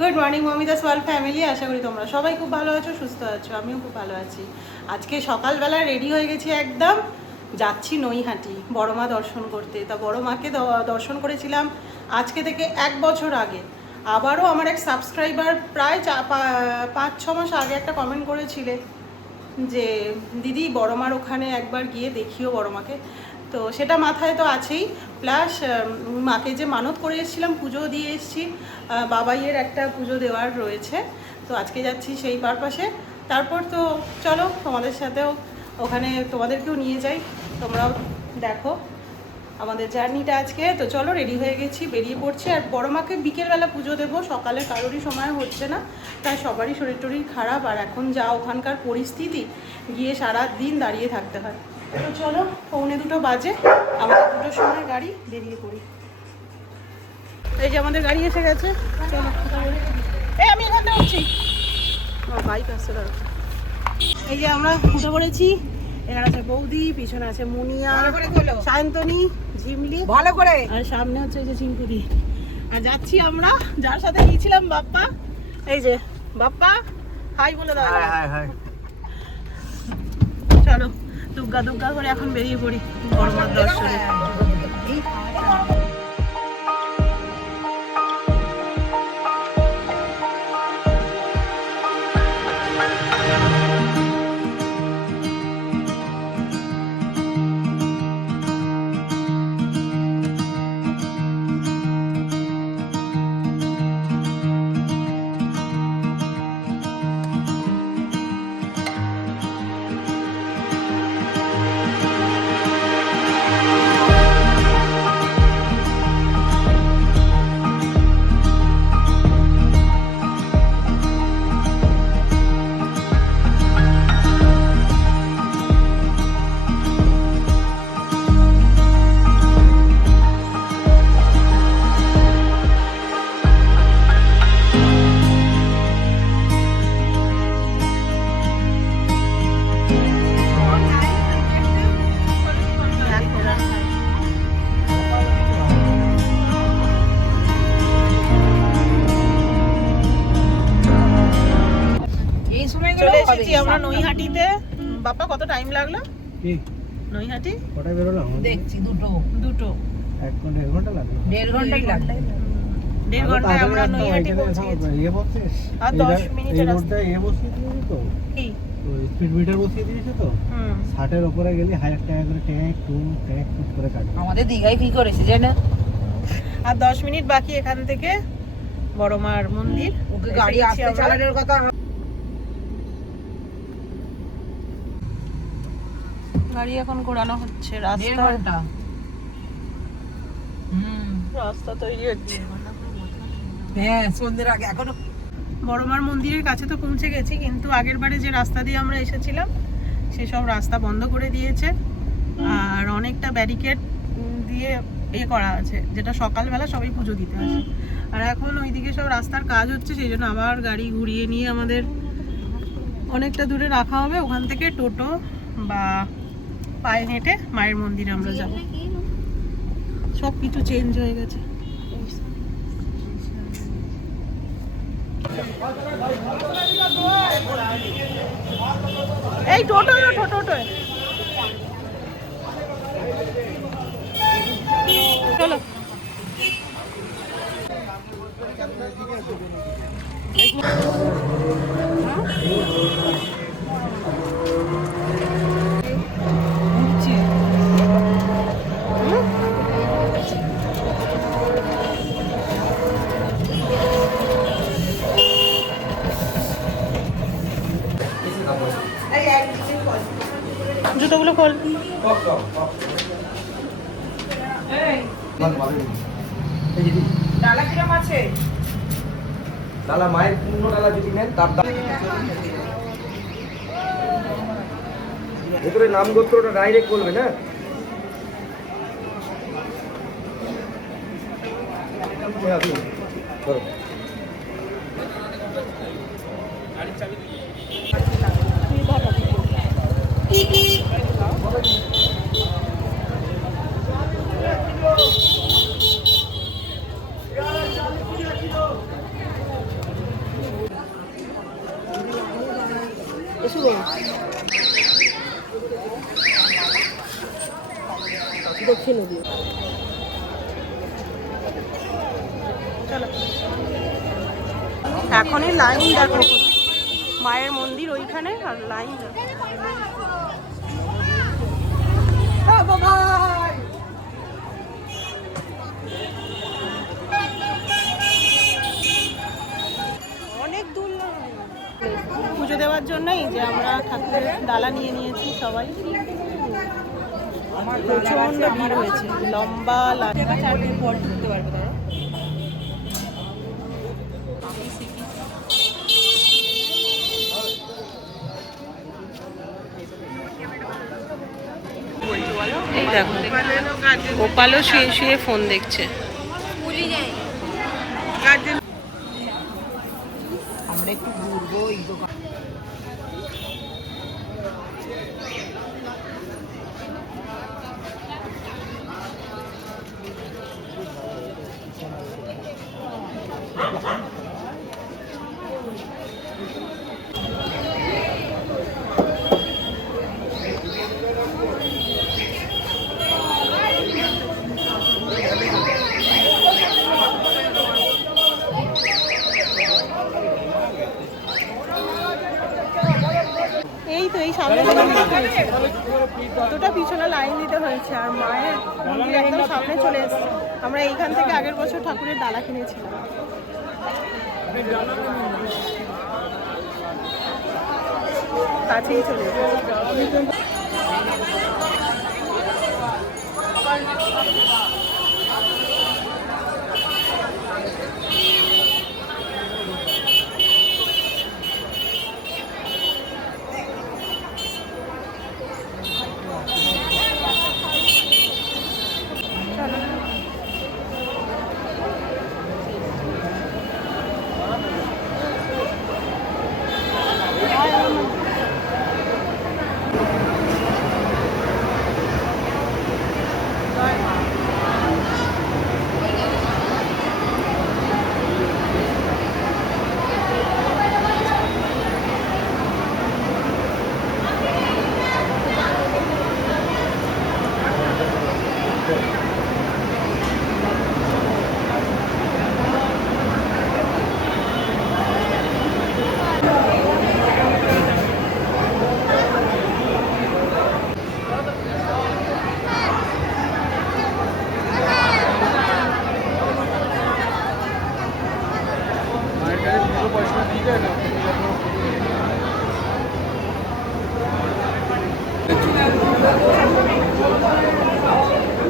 Good morning মমিতাস world family. আশা করি তোমরা সবাই খুব ভালো আছো, সুস্থ আছো। আমিও খুব ভালো আছি। আজকে সকালবেলা রেডি হয়ে গেছি, একদম যাচ্ছি নৈহাটি বড় মা দর্শন করতে। তা বড় মাকে দর্শন করেছিলাম আজকে থেকে 1 বছর আগে। আবারও আমার এক সাবস্ক্রাইবার প্রায় 5-6 মাস আগে একটা কমেন্ট করেছিলে যে দিদি বড় মার ওখানে একবার গিয়ে দেখিও বড় মাকে। তো সেটা মাথায় তো আছেই, প্লাস মাকে যে মানত করে এসেছিলাম, পুজো দিয়ে এসেছি, বাবাইয়ের একটা পুজো দেওয়ার রয়েছে। তো আজকে যাচ্ছি সেই পারপাসে। তারপর তো চলো তোমাদের সাথেও ওখানে তোমাদেরকেও নিয়ে যাই, তোমরাও দেখো আমাদের জার্নিটা আজকে। তো চলো, রেডি হয়ে গেছি, বেরিয়ে পড়ছি। আর বড় মাকে বিকেলবেলা পুজো দেবো, সকালে কারোরই সময় হচ্ছে না, তাই সবারই শরীর টরীর খারাপ। আর এখন যা ওখানকার পরিস্থিতি, গিয়ে সারা দিন দাঁড়িয়ে থাকতে হয়। তো চলো, 1:45 বাজে, আমাদের 2টোর সময় গাড়ি, বেরিয়ে পড়ি। এই যে আমাদের গাড়ি এসে গেছে, চলো। এই আমি এখানে উঠছি, বাইক আসছে দাঁড়া। এই যে আমরা উঠে পড়েছি। এখানে আছে বৌদি, পিছনে আছে মুনিয়া, সায়ন্তনী, ঝিমলি, ভালো করে, আর সামনে হচ্ছে এই যে চিঙ্কুদি। আর যাচ্ছি আমরা যার সাথে গিয়েছিলাম, বাপ্পা। এই যে বাপ্পা, হাই বলে দাও। High high. চলো দুগ্গা দুগ্গা করে এখন বেরিয়ে পড়ি বড় মার দর্শনে। চলে এসেছি আমরা নৈহাটিতে। বাপ্পা কত টাইম লাগলো নৈহাটি? কটায় বেরোলাম দেখছি? দুটো 1.5 ঘন্টা লাগলো। 1.5 ঘন্টাই লাগলো। 1.5 ঘন্টায় আমরা নৈহাটি পৌঁছে গেছি। আর 10 মিনিটের রাস্তা। বসিয়ে দিয়েছি তো, কি স্পিড মিটার বসিয়ে দিয়েছে তো, 60-এর উপরে গেলে 1000 টাকা করে ট্যাগ করে কাটবে। আমাদের দীঘায় কি করেছে জানো? আর 10 মিনিট বাকি এখান থেকে বড় মার মন্দির। ওকে গাড়ি আসতে চালানোর কথা। গাড়ি এখন ঘোরানো হচ্ছে, রাস্তা তৈরি হচ্ছে। হ্যাঁ, সন্ধ্যের আগে এখনো বড়মার মন্দিরের কাছে তো পৌঁছে গেছি, কিন্তু আগের বারে যে রাস্তা দিয়ে আমরা এসেছিলাম সেসব রাস্তা বন্ধ করে দিয়েছে। আর অনেকটা ব্যারিকেড দিয়ে করা আছে, যেটা সকালবেলা সবাই পুজো দিতে আসে। আর এখন ওইদিকে সব রাস্তার কাজ হচ্ছে, সেই জন্য আবার গাড়ি ঘুরিয়ে নিয়ে আমাদের অনেকটা দূরে রাখা হবে। ওখান থেকে টোটো বা পায়ে হেঁটে মায়ের মন্দিরে আমরা যাব। সব কিছু চেঞ্জ হয়ে গেছে। এই টোটো চলো। জুতোগুলো খোল। ডালা কিরম আছে? ডালা মায়ের পূর্ণ ডালা যদি নেন তার দাম। ভেতরে নাম গোত্রটা ডাইরেক্ট বলবে না। গাড়ির চাবি এসো গো। দক্ষিণ নদী। চলো এখনই লাইন দেখো, মায়ের মন্দির ওইখানে আর লাইন অনেক দূর পুজো দেওয়ার জন্যই যে আমরা ঠাকুরের ডালা নিয়ে নিয়েছি সবাই। প্রচন্ড ভিড় হয়েছে, লম্বা লাইন। পর ঢুকতে পারবে তারা। এই দেখো গোপালও শুয়ে শুয়ে ফোন দেখছে। আমরা একটু ঘুরবো এই দোকান। এই তো এই সামনে কতটা পিছনে লাইন দিতে হয়েছে, আর মায়ের মন্দির একদম সামনে চলে এসেছে। আমরা এইখান থেকে আগের বছর ঠাকুরের ডালা কিনেছিলাম। কাছেই চলে এসেছে।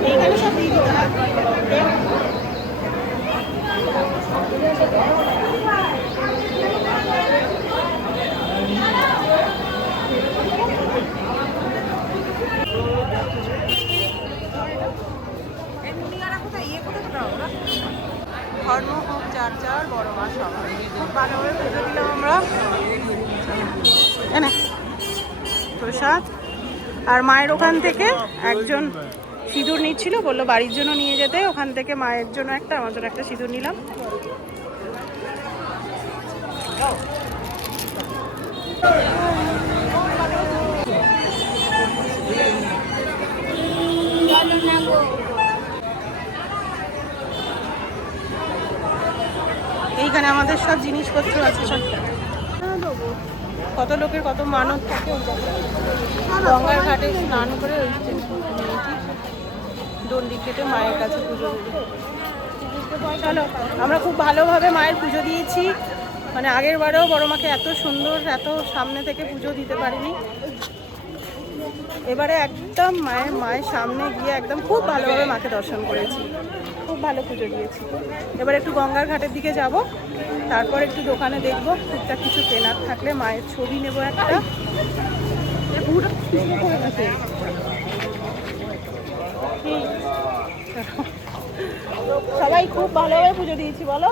এইখানে সব দিয়ে দিতে হবে। ধর্ম হোক যার যার, বড় মা সবার। খুব ভালোভাবে পুজো দিলাম আমরা। এনে প্রসাদ। আর মায়ের ওখান থেকে একজন সিঁদুর নিচ্ছিল, বললো বাড়ির জন্য নিয়ে যেতে। ওখান থেকে মায়ের জন্য একটা, আমার জন্য একটা সিঁদুর নিলাম। এইখানে আমাদের সব জিনিসপত্র আছে। সব কত লোকের কত মানত থাকে। গঙ্গার ঘাটে স্নান করে ওই দণ্ডি কেটে মায়ের কাছে পুজো দেবে। চলো, আমরা খুব ভালোভাবে মায়ের পুজো দিয়েছি। মানে আগের বারেও বড় মাকে এত সুন্দর, এত সামনে থেকে পুজো দিতে পারিনি। এবারে একদম মায়ের সামনে গিয়ে একদম খুব ভালোভাবে মাকে দর্শন করেছি। খুব ভালো পুজো দিয়েছি। এবার একটু গঙ্গার ঘাটের দিকে যাব, তারপর একটু দোকানে দেখবো টুকটাক কিছু কেনার থাকলে। মায়ের ছবি নেবো একটা। সবাই খুব ভালোভাবে পুজো দিয়েছি। বলো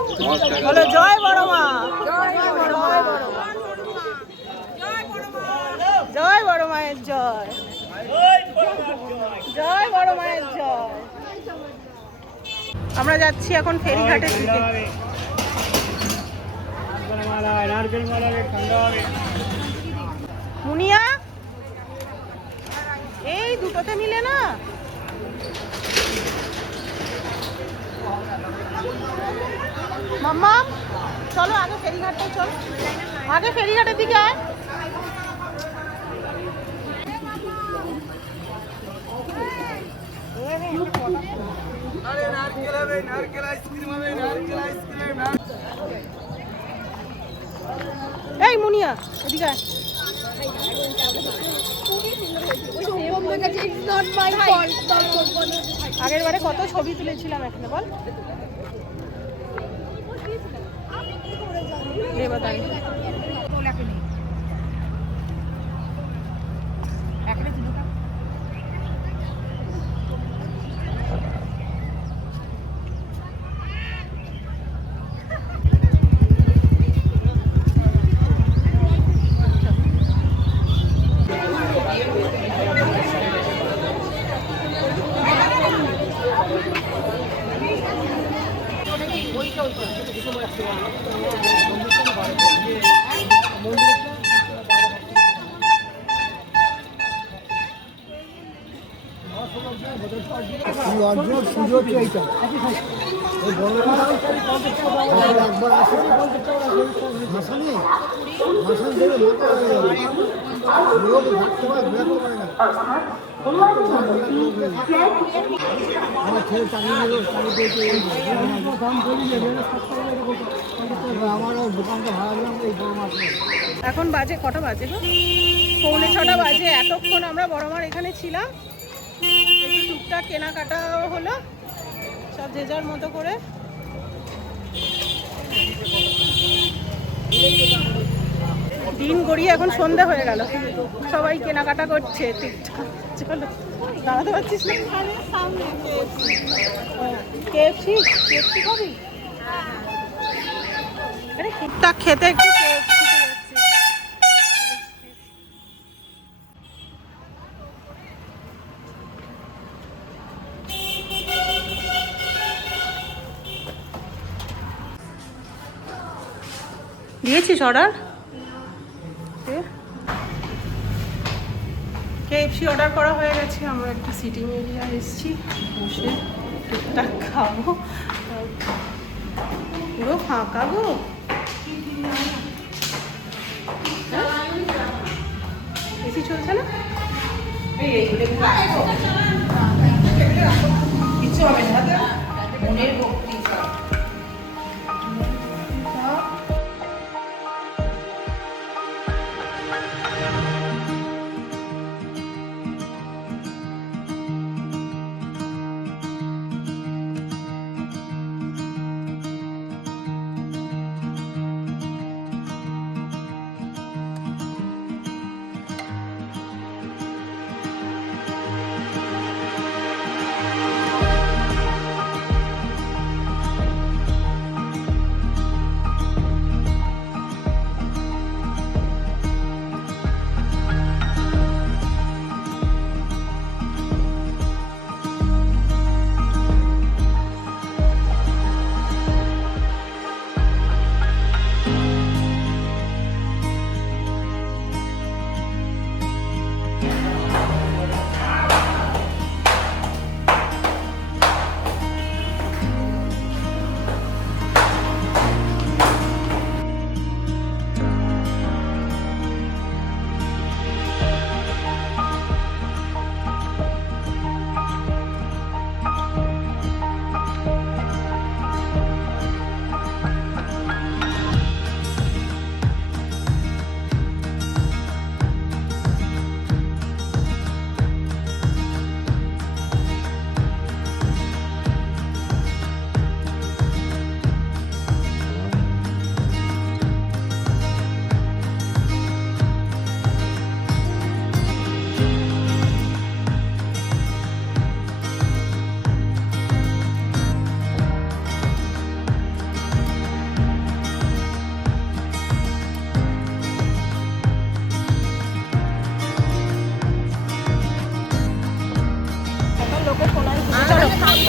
বলো জয় বড় মা, জয় বড় মা, জয় বড় মায়ের জয়, জয় বড় মায়ের জয়। আমরা যাচ্ছি এখন ফেরিঘাটের দিকে। মুনিয়া এই দুটোতে মিলে না। মাম্মা চলো আগে ফেরিঘাটটাই চল, আগে ফেরিঘাটের দিকে আয়। এই মুনিয়া এদিকে আয়। আগের বারে কত ছবি তুলেছিলাম এখানে বল। দেবতাই সুযোগ এইটা একবার আসে ভাষা নেই, ভাষা দেবে মাথা হয়ে যাবে, থাকতে পারে ঘুরাতে পারে না। আমার ছেলে চাকরি নিল, আমারও দোকানটা ভাড়া দিলাম এই বড় মাছ। এখন বাজে কটা বাজে গো? 6:45 বাজে। এতক্ষণ আমরা বড়মার এখানে ছিলাম, একটু টুকটাক কেনাকাটা হলো, সব যে যার মতো করে। দিন গড়িয়ে এখন সন্ধ্যা হয়ে গেল, সবাই কেনাকাটা করছে ঠিকঠাক। চলো দাঁড়াতে পারছিস না? কেএফসি খাবি? আরে ঠিকঠাক খেতে একটু কেএফসিতে যাচ্ছি। দিয়েছিস অর্ডার? কেএফসি অর্ডার করা হয়ে গেছে, আমরা একটু সিটিং এরিয়া এসেছি, বসে টুকটাক খাবো। পুরো ফাঁকা গো, এসি চলছে না? কিছু হবে না, মনের ভক্তি।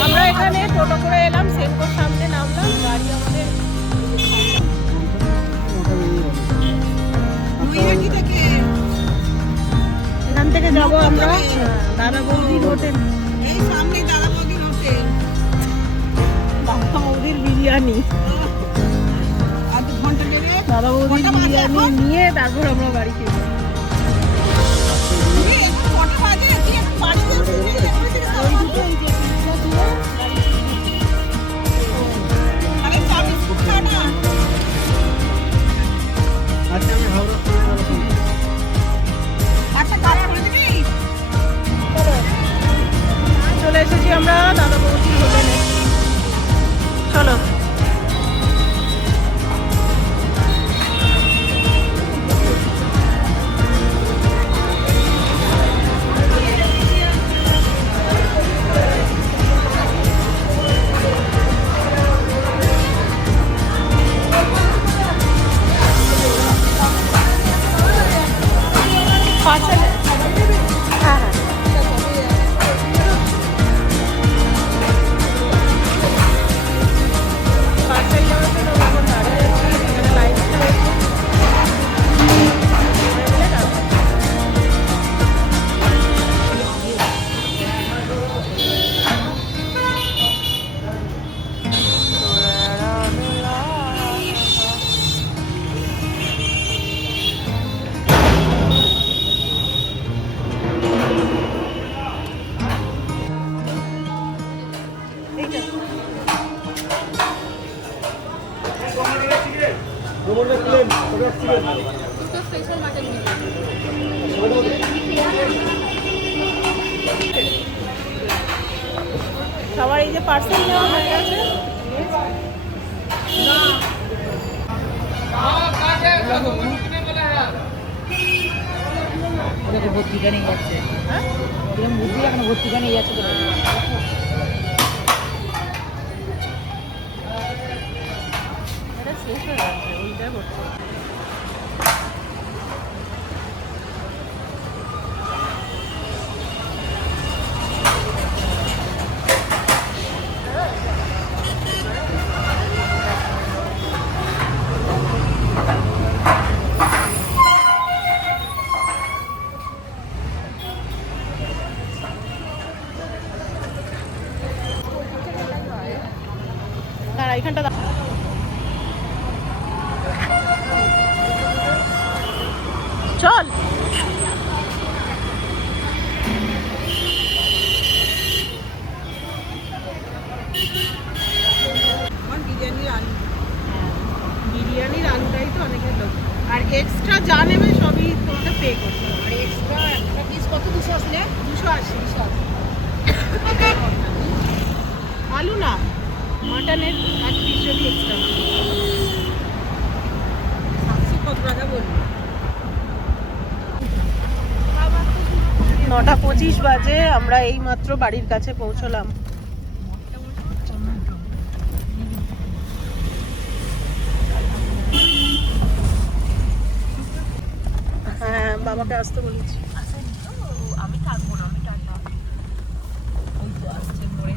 আমরা এখানে টোটো করে এলাম, সেনকোর সামনে নামলাম, গাড়ি আমাদের নৈহাটি থেকে আমরা দাদা বৌদির হোটেল, এই সামনে দাদা বৌদির হোটেল, দাদা বৌদির বিরিয়ানি, আধ ঘন্টা লেগে দাদা বৌদির কটা বাজে বিরিয়ানি এখন? নিয়ে তারপর আমরা বাড়ি ফিরবো। এই এখন কটা বাজে? তুই এখন বাড়িতে এসেছিস? এখান থেকে ওই দুটো এই যে পিৎজা তুলে বাড়ি ফিরবো। আরে চা বিস্কুট খা না। আচ্ছা আমি হাওড়া করে গেলাম। একটা কাজ করে দিবি? চলে এসেছি আমরা দাদা বৌদির হোটেলে, চলো। পার্সেল, হ্যাঁ হ্যাঁ। পার্সেল নেওয়ার জন্য এখন দাঁড়িয়ে আছি, এখানে লাইনটা হয়েছে। এইটা রোবটটা প্লেন ওটা ছিলেন সবার এই যে পার্সেল নেওয়া হয়ে গেছে। ওদেরকে ভর্তিকা নিয়ে যাচ্ছে, হ্যাঁ এরকম বুদ্ধি এখন ভর্তিকা নিয়ে যাচ্ছে তো। এটা শেষ হয়ে গেছে, ওইটা করছে। দাঁড়া এখানটা চল। আমার বিরিয়ানির আলু, বিরিয়ানির আলুটাই তো অনেকের লোক, আর এক্সট্রা যা নেবে সবই তোমাকে পে করতে হবে। আর এক্সট্রা একটা পিস কত? 200 আসলে 280 আলু না, মাটনের এক পিস যদি এক্সট্রা। 700 কত টাকা বলবো? 9:25 বাজে, আমরা এই মাত্র বাড়ির কাছে পৌঁছলাম। হ্যাঁ বাবাকে আসতে বলেছি। আমি থাকবো না, আমি টাটা। ওই তো আসছে মোড়ে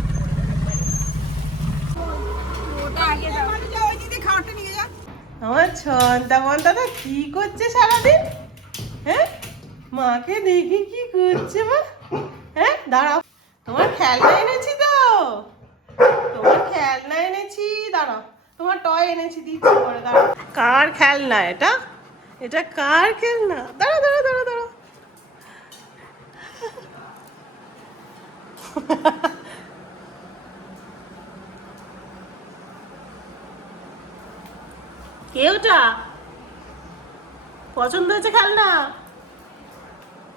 ওটা আগে দাও। যা ওই দিকে খাওয়াটা নিয়ে যা। আমার ছন্তা মন্তাটা কি করছে সারাদিন? হ্যাঁ মাকে দেখি কি করছে মা। হ্যাঁ দাঁড়াও, তোমার খেলনা এনেছি তো, তোমার খেলনা এনেছি, দাঁড়াও তোমার টয় এনেছি, দিচ্ছি পরে, দাঁড়াও। কার খেলনা এটা? এটা কার খেলনা? দাঁড়াও দাঁড়াও দাঁড়াও দাঁড়াও। কে ওটা? পছন্দ হয়েছে খেলনা?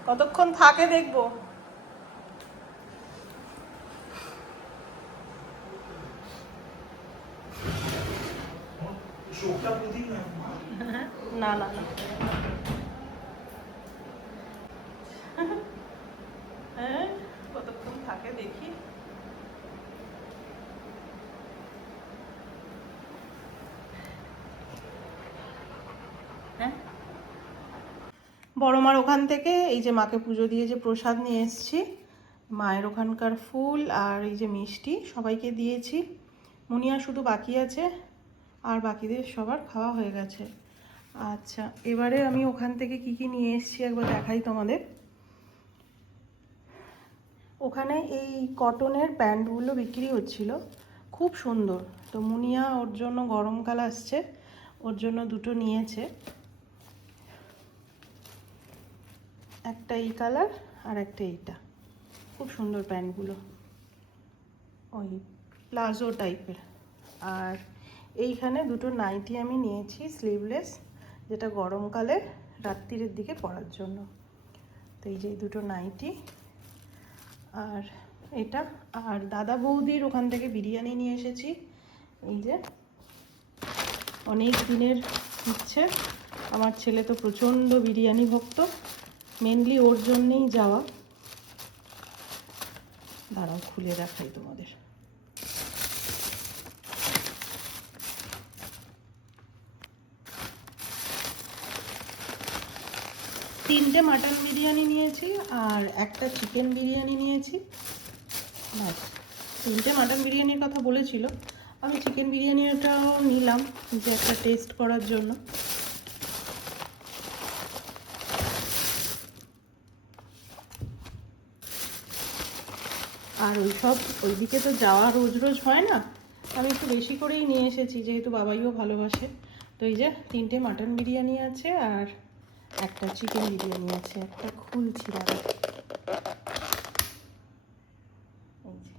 কতক্ষণ থাকে দেখবো। না না না, হ্যাঁ কতক্ষণ থাকে দেখি। হ্যাঁ বড় মার ওখান থেকে এই যে মাকে পুজো দিয়ে যে প্রসাদ নিয়ে এসেছি, মায়ের ওখানকার ফুল আর এই যে মিষ্টি সবাইকে দিয়েছি। মুনিয়া শুধু বাকি আছে, আর বাকিদের সবার খাওয়া হয়ে গেছে। আচ্ছা এবারে আমি ওখান থেকে কি কি নিয়ে এসেছি একবার দেখাই তোমাদের। ওখানে এই কটনের প্যান্টগুলো বিক্রি হচ্ছিল, খুব সুন্দর। তো মুনিয়া ওর জন্য গরমকাল আসছে, ওর জন্য দুটো নিয়েছে, একটা এই কালার আর একটা এইটা। খুব সুন্দর প্যান্টগুলো, ওই প্লাজো টাইপের। আর এইখানে দুটো নাইটি আমি নিয়েছি স্লিভলেস, যেটা গরমকালে রাত্রিরের দিকে পরার জন্য। তো এই যে দুটো নাইটি আর এটা। আর দাদা বৌদির ওখান থেকে বিরিয়ানি নিয়ে এসেছি, এই যে অনেক দিনের ইচ্ছে। আমার ছেলে তো প্রচণ্ড বিরিয়ানি ভক্ত, মেনলি ওর জন্যেই যাওয়া। দাঁড়াও খুলে দেখাই তোমাদের। তিনটে মাটন বিরিয়ানি নিয়েছি আর একটা চিকেন বিরিয়ানি নিয়েছি। ব্যাস, তিনটে মাটন বিরিয়ানির কথা বলেছিল, আমি চিকেন বিরিয়ানিটাও নিলাম যে একটা টেস্ট করার জন্য। আর ওইদিকে তো যাওয়া রোজ রোজ হয় না, আমি একটু বেশি করেই নিয়ে এসেছি, যেহেতু বাবাইও ভালোবাসে। তো এই যে তিনটে মাটন বিরিয়ানি আছে আর একটা চিকেন বিরিয়ানি আছে। একটা খুলছি দাদা, এই যে।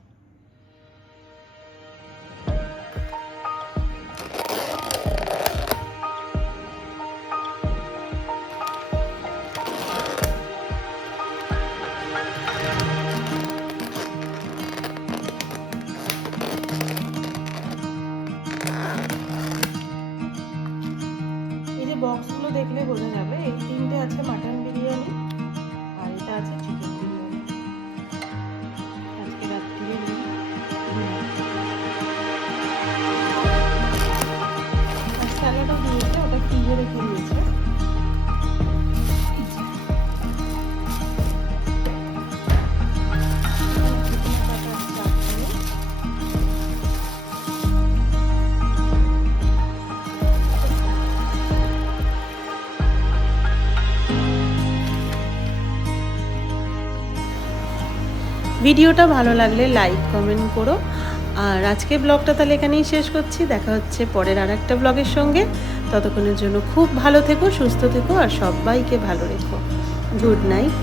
বক্সগুলো দেখলে বোঝা যাবে, এই তিনটে আছে মাটন বিরিয়ানি আর এটা আছে চিকেন বিরিয়ানি। আজকে রাত্রিরে স্যালাডও দিয়েছে, ওটা ফ্রিজে রেখে দিয়েছে। ভিডিওটা ভালো লাগলে লাইক কমেন্ট করো। আর আজকে ব্লগটা তাহলে এখানেই শেষ করছি, দেখা হচ্ছে পরের আর একটা ব্লগের সঙ্গে। ততক্ষণের জন্য খুব ভালো থেকো, সুস্থ থেকো আর সবাইকে ভালো রেখো। Good night.